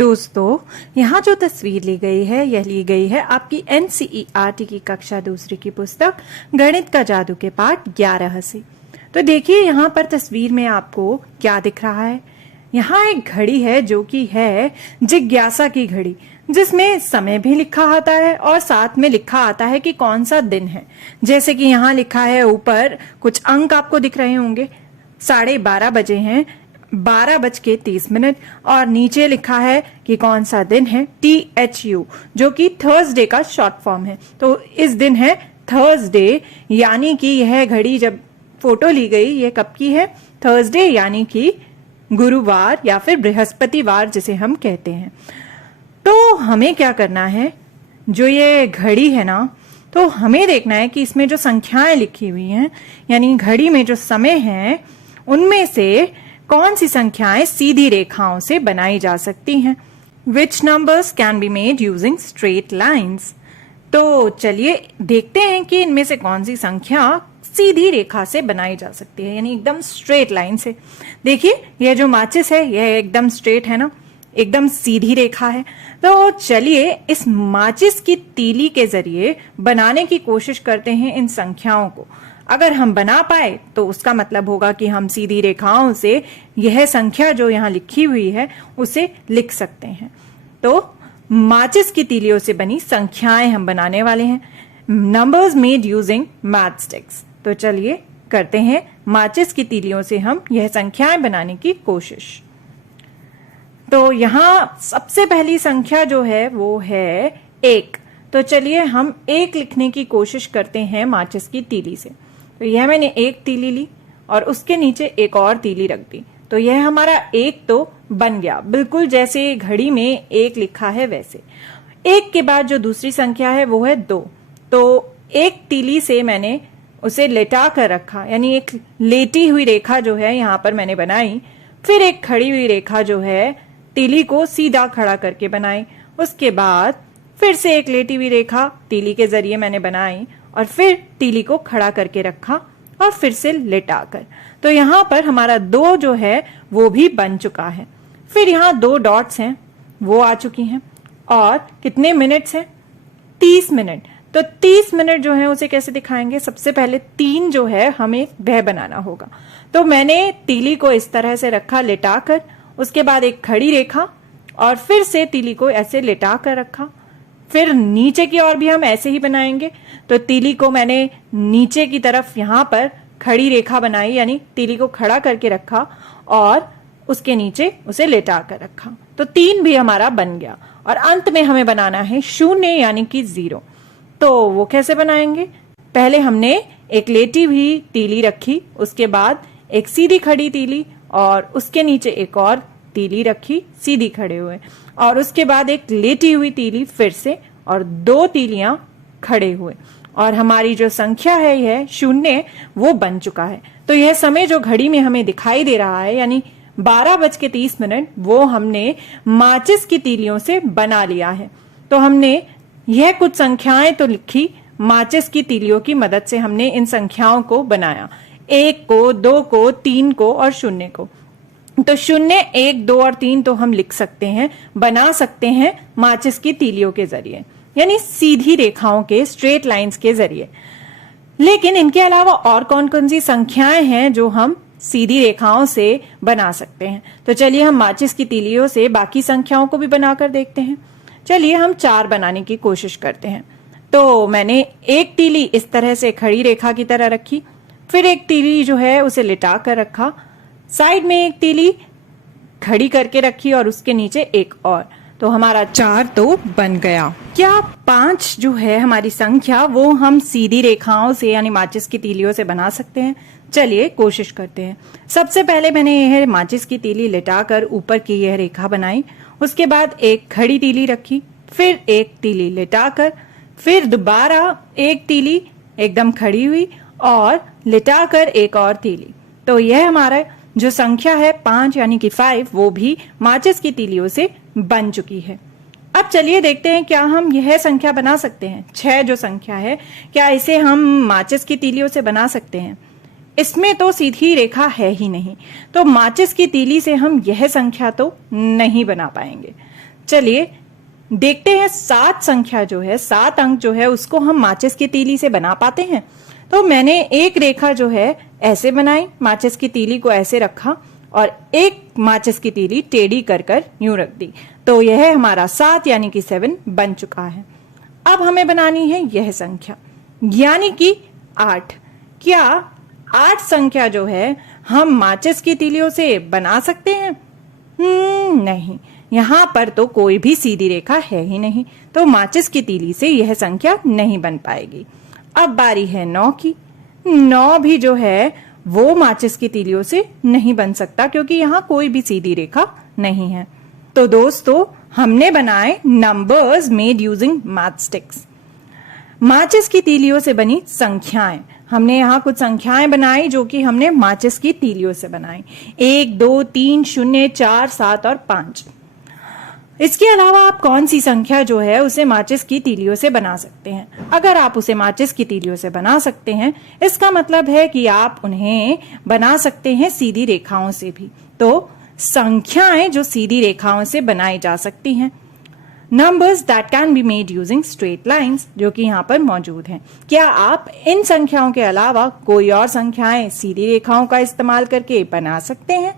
दोस्तों, यहाँ जो तस्वीर ली गई है यह ली गई है आपकी NCERT की कक्षा दूसरी की पुस्तक गणित का जादू के पाठ 11 से। तो देखिए यहाँ पर तस्वीर में आपको क्या दिख रहा है। यहाँ एक घड़ी है जो कि है जिज्ञासा की घड़ी, जिसमें समय भी लिखा आता है और साथ में लिखा आता है कि कौन सा दिन है। जैसे कि यहाँ लिखा है, ऊपर कुछ अंक आपको दिख रहे होंगे, 12:30 बजे हैं, 12:30 और नीचे लिखा है कि कौन सा दिन है, THU, जो कि थर्सडे का शॉर्ट फॉर्म है। तो इस दिन है थर्सडे, यानी कि यह घड़ी जब फोटो ली गई ये कब की है, थर्सडे, यानी कि गुरुवार या फिर बृहस्पतिवार जिसे हम कहते हैं। तो हमें क्या करना है, जो ये घड़ी है ना, तो हमें देखना है कि इसमें जो संख्याएं लिखी हुई हैं, यानी घड़ी में जो समय है, उनमें से कौन सी संख्याएं सीधी रेखाओं से बनाई जा सकती हैं। Which numbers can be made using straight lines? तो चलिए देखते हैं कि इनमें से कौन सी संख्या सीधी रेखा से बनाई जा सकती है, यानी एकदम स्ट्रेट लाइन से। देखिए यह जो माचिस है यह एकदम स्ट्रेट है ना, एकदम सीधी रेखा है। तो चलिए इस माचिस की तीली के जरिए बनाने की कोशिश करते हैं इन संख्याओं को। अगर हम बना पाए तो उसका मतलब होगा कि हम सीधी रेखाओं से यह संख्या जो यहाँ लिखी हुई है उसे लिख सकते हैं। तो माचिस की तीलियों से बनी संख्याएं हम बनाने वाले हैं, numbers made using math sticks. तो चलिए करते हैं माचिस की तीलियों से हम यह संख्याएं बनाने की कोशिश। तो यहाँ सबसे पहली संख्या जो है वो है 1। तो चलिए हम 1 लिखने की कोशिश करते हैं माचिस की तीली से। तो यह मैंने एक तीली ली और उसके नीचे एक और तीली रख दी। तो यह हमारा 1 तो बन गया, बिल्कुल जैसे घड़ी में 1 लिखा है वैसे। 1 के बाद जो दूसरी संख्या है वो है 2। तो एक तीली से मैंने उसे लेटा कर रखा, यानी एक लेटी हुई रेखा जो है यहाँ पर मैंने बनाई। फिर एक खड़ी हुई रेखा जो है तीली को सीधा खड़ा करके बनाई। उसके बाद फिर से एक लेटी हुई रेखा तीली के जरिए मैंने बनाई और फिर तीली को खड़ा करके रखा और फिर से लेटाकर। तो यहाँ पर हमारा 2 जो है वो भी बन चुका है। फिर यहाँ 2 डॉट्स हैं वो आ चुकी हैं और कितने मिनट्स हैं, 30 मिनट। तो 30 मिनट जो है उसे कैसे दिखाएंगे, सबसे पहले 3 जो है हमें वह बनाना होगा। तो मैंने तीली को इस तरह से रखा लेटाकर, उसके बाद एक खड़ी रेखा और फिर से तीली को ऐसे लेटा कर रखा। फिर नीचे की ओर भी हम ऐसे ही बनाएंगे। तो तीली को मैंने नीचे की तरफ यहाँ पर खड़ी रेखा बनाई, यानी तीली को खड़ा करके रखा और उसके नीचे उसे लेटा कर रखा। तो 3 भी हमारा बन गया और अंत में हमें बनाना है 0, यानी कि 0। तो वो कैसे बनाएंगे, पहले हमने एक लेटी हुई तीली रखी, उसके बाद एक सीधी खड़ी तीली और उसके नीचे एक और तीली रखी सीधी खड़े हुए, और उसके बाद एक लेटी हुई तीली फिर से और 2 तीलियां खड़े हुए, और हमारी जो संख्या है यह 0 वो बन चुका है। तो यह समय जो घड़ी में हमें दिखाई दे रहा है, यानी 12:30, वो हमने माचिस की तीलियों से बना लिया है। तो हमने यह कुछ संख्याएं तो लिखी, माचिस की तीलियों की मदद से हमने इन संख्याओं को बनाया, 1 को, 2 को, 3 को और 0 को। तो 0, 1, 2 और 3 तो हम लिख सकते हैं, बना सकते हैं माचिस की तीलियों के जरिए, यानी सीधी रेखाओं के, स्ट्रेट लाइंस के जरिए। लेकिन इनके अलावा और कौन कौन सी संख्याएं हैं जो हम सीधी रेखाओं से बना सकते हैं। तो चलिए हम माचिस की तीलियों से बाकी संख्याओं को भी बनाकर देखते हैं। चलिए हम 4 बनाने की कोशिश करते हैं। तो मैंने एक तीली इस तरह से खड़ी रेखा की तरह रखी, फिर एक तीली जो है उसे लिटा कर रखा, साइड में एक तीली खड़ी करके रखी और उसके नीचे एक और। तो हमारा 4 तो बन गया। क्या 5 जो है हमारी संख्या वो हम सीधी रेखाओं से, यानी माचिस की तीलियों से बना सकते हैं। चलिए कोशिश करते हैं। सबसे पहले मैंने यह माचिस की तीली लिटाकर ऊपर की यह रेखा बनाई, उसके बाद एक खड़ी तीली रखी, फिर एक तीली लिटाकर, फिर दोबारा एक तीली एकदम खड़ी हुई और लिटाकर एक और तीली। तो यह हमारा जो संख्या है 5, यानी कि 5, वो भी माचिस की तीलियों से बन चुकी है। अब चलिए देखते हैं क्या हम यह संख्या बना सकते हैं। 6 जो संख्या है, क्या इसे हम माचिस की तीलियों से बना सकते हैं? इसमें तो सीधी रेखा है ही नहीं, तो माचिस की तीली से हम यह संख्या तो नहीं बना पाएंगे। चलिए देखते हैं 7 संख्या जो है, 7 अंक जो है उसको हम माचिस की तीली से बना पाते हैं। तो मैंने एक रेखा जो है ऐसे बनाई, माचिस की तीली को ऐसे रखा और एक माचिस की तीली टेढ़ी कर कर यूं रख दी। तो यह हमारा 7 यानी कि 7 बन चुका है। अब हमें बनानी है यह संख्या यानी कि 8। क्या 8 संख्या जो है हम माचिस की तीलियों से बना सकते हैं? नहीं, यहां पर तो कोई भी सीधी रेखा है ही नहीं, तो माचिस की तीली से यह संख्या नहीं बन पाएगी। अब बारी है 9 की। 9 भी जो है वो माचिस की तीलियों से नहीं बन सकता क्योंकि यहां कोई भी सीधी रेखा नहीं है। तो दोस्तों हमने बनाए नंबर्स मेड यूजिंग मैथस्टिक्स, माचिस की तीलियों से बनी संख्याएं। हमने यहाँ कुछ संख्याएं बनाई जो कि हमने माचिस की तीलियों से बनाई, 1 2 3 0 4 7 और 5। इसके अलावा आप कौन सी संख्या जो है उसे माचिस की तीलियों से बना सकते हैं? अगर आप उसे माचिस की तीलियों से बना सकते हैं, इसका मतलब है कि आप उन्हें बना सकते हैं सीधी रेखाओं से भी। तो संख्याएं जो सीधी रेखाओं से बनाई जा सकती हैं, numbers that can be made using straight lines, जो कि यहाँ पर मौजूद हैं। क्या आप इन संख्याओं के अलावा कोई और संख्याएं सीधी रेखाओं का इस्तेमाल करके बना सकते हैं?